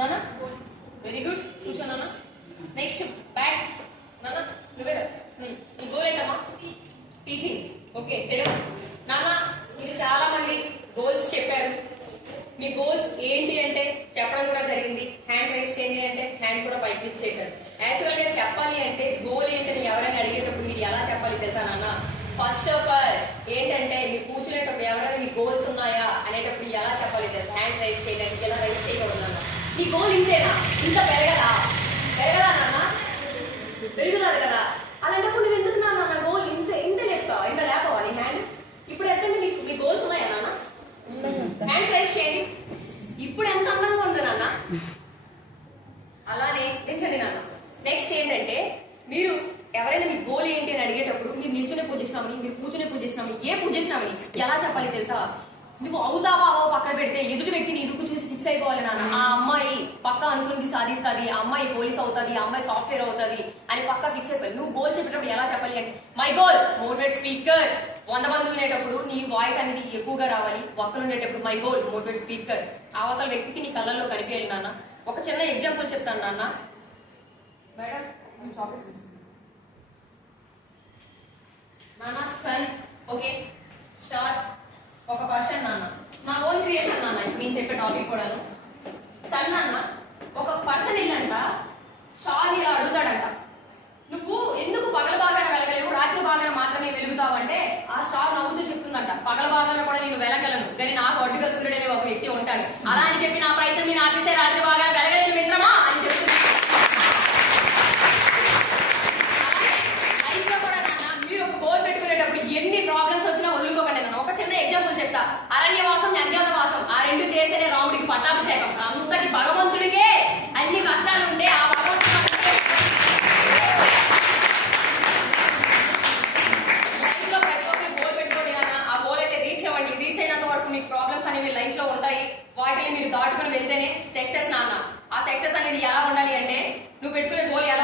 నానా very good కూర్చో నాన్న. నెక్స్ట్ బ్యాక్ నాన్న నువ్వే నీ గోల్ ఏంటమ్మా? టీచింగ్. ఓకే సరే నాన్న, మీరు చాలా మంది గోల్స్ చెప్పారు. మీ గోల్స్ ఏంటి అంటే చెప్పడం కూడా జరిగింది. హ్యాండ్ రైస్ చేయండి అంటే హ్యాండ్ కూడా పైకి లిఫ్ట్ చేశారు. యాక్చువల్ గా చెప్పాలి అంటే గోల్ ఏంటని ఎవరైనా అడిగేటప్పుడు మీరు ఎలా చెప్పాలి తెలుసా నాన్న? ఫస్ట్ ఆఫ్ ఆల్ ఏంటంటే మీరు కూర్చునేటప్పుడు ఎవరైనా మీ గోల్స్ ఉన్నాయా అనేటప్పుడు ఎలా చెప్పాలి తెలుసా? హ్యాండ్స్ రైస్ చేయడానికి ఎలా రైస్ చేయకూడదు నాన్న. నీ గోల్ ఇంతేనా? ఇంకా పెరగదా? పెరగదా నాన్న? పెరుగుతుంది కదా. అలాంటప్పుడు నువ్వు ఎందుకు నాన్న నా గోల్ ఇంత ఇంత లేపుతావా? ఇంకా లేపవా నీ హ్యాండ్? ఇప్పుడు ఎంత మీ గోల్స్ ఉన్నాయా నాన్న? హ్యాండ్ రైస్ చేయండి. ఇప్పుడు ఎంత అందంగా ఉంది నాన్న. అలానే పెంచండి నాన్న. నెక్స్ట్ ఏంటంటే మీరు ఎవరైనా మీ గోల్ ఏంటి అని అడిగేటప్పుడు మీరు నిల్చునే పొజిషన్ అవని, మీరు కూర్చునే పొజిషన్ అవని, ఏ పొజిషన్ అవని ఎలా చెప్పాలి తెలుసా? నువ్వు అవుతావా అవో పక్కన పెడితే ఎదుటి వ్యక్తిని ఇరుకు చూసి ఫిక్స్ అయిపోవాలి నాన్న. ఆ అమ్మాయి పక్క అనుకున్నది సాధిస్తుంది, ఆ అమ్మాయి పోలీస్ అవుతుంది, ఆ అమ్మాయి సాఫ్ట్వేర్ అవుతుంది అని పక్క ఫిక్స్ అయిపోయి నువ్వు గోల్ చెప్పేటప్పుడు ఎలా చెప్పాలి అంటే మై గోల్ మోటివేట్ స్పీకర్. 100 మంది వినేటప్పుడు నీ వాయిస్ అనేది ఎక్కువగా రావాలి. ఒక్కరు ఉండేటప్పుడు మై గోల్ మోటివేట్ స్పీకర్. అవతల వ్యక్తికి నీ కళ్ళల్లో కనిపించాలి నాన్న. ఒక చిన్న ఎగ్జాంపుల్ చెప్తాను నాన్న. మేడం నాన్న సన్. Okay start. ఒక పర్సన్ నాన్న, నా ఓన్ క్రియేషన్ నాన్న. నేను చెప్పే టాపిక్ కూడాను సన్ నాన్న. ఒక పర్సన్ వెళ్ళంట షార్ ఇలా అడుగుతాడంట, నువ్వు ఎందుకు పగల బాగానే వెళ్ళగలేవు, రాత్రి బాగానే మాత్రమే వెలుగుతావు అంటే ఆ స్టార్ నవ్వుతూ చెప్తుందంట, పగల బాగానే కూడా నేను వెళ్ళగలను కానీ నాకు అడ్డుగా సూర్యుడు అనే ఒక వ్యక్తి ఉంటాడు. అలా అని చెప్పి నా ప్రయత్నం నేను ఆపిస్తే రాత్రి బాగానే వెళ్ళగలేను మిత్రమా అని చెప్తున్నాను. లైఫ్ లో కూడా నాన్న మీరు ఒక గోల్ పెట్టుకునేటప్పుడు ఎన్ని ప్రాబ్లమ్స్ వచ్చినా వదులుకోకండి నాన్న. ఒక చిన్న ఎగ్జాంపుల్ చెప్తా. అరణ్యవాసం అజ్ఞాతవాసం ఆ రెండు చేస్తేనే రాముడికి పట్టాభిషేకం. అంతటి భగవంతుడికే అన్ని కష్టాలు ఉంటే ఆ భగవంతుడు లైఫ్ లో ప్రతి ఒక్కరు గోల్ పెట్టుకోండి నాన్న. ఆ గోల్ అయితే రీచ్ అవ్వండి. రీచ్ అయినంత వరకు మీకు ప్రాబ్లమ్స్ అనేవి లైఫ్ లో ఉంటాయి. వాటిని మీరు దాటుకుని వెళ్తేనే సక్సెస్ నాన్న. ఆ సక్సెస్ అనేది ఎలా ఉండాలి అంటే నువ్వు పెట్టుకునే గోల్ ఎలా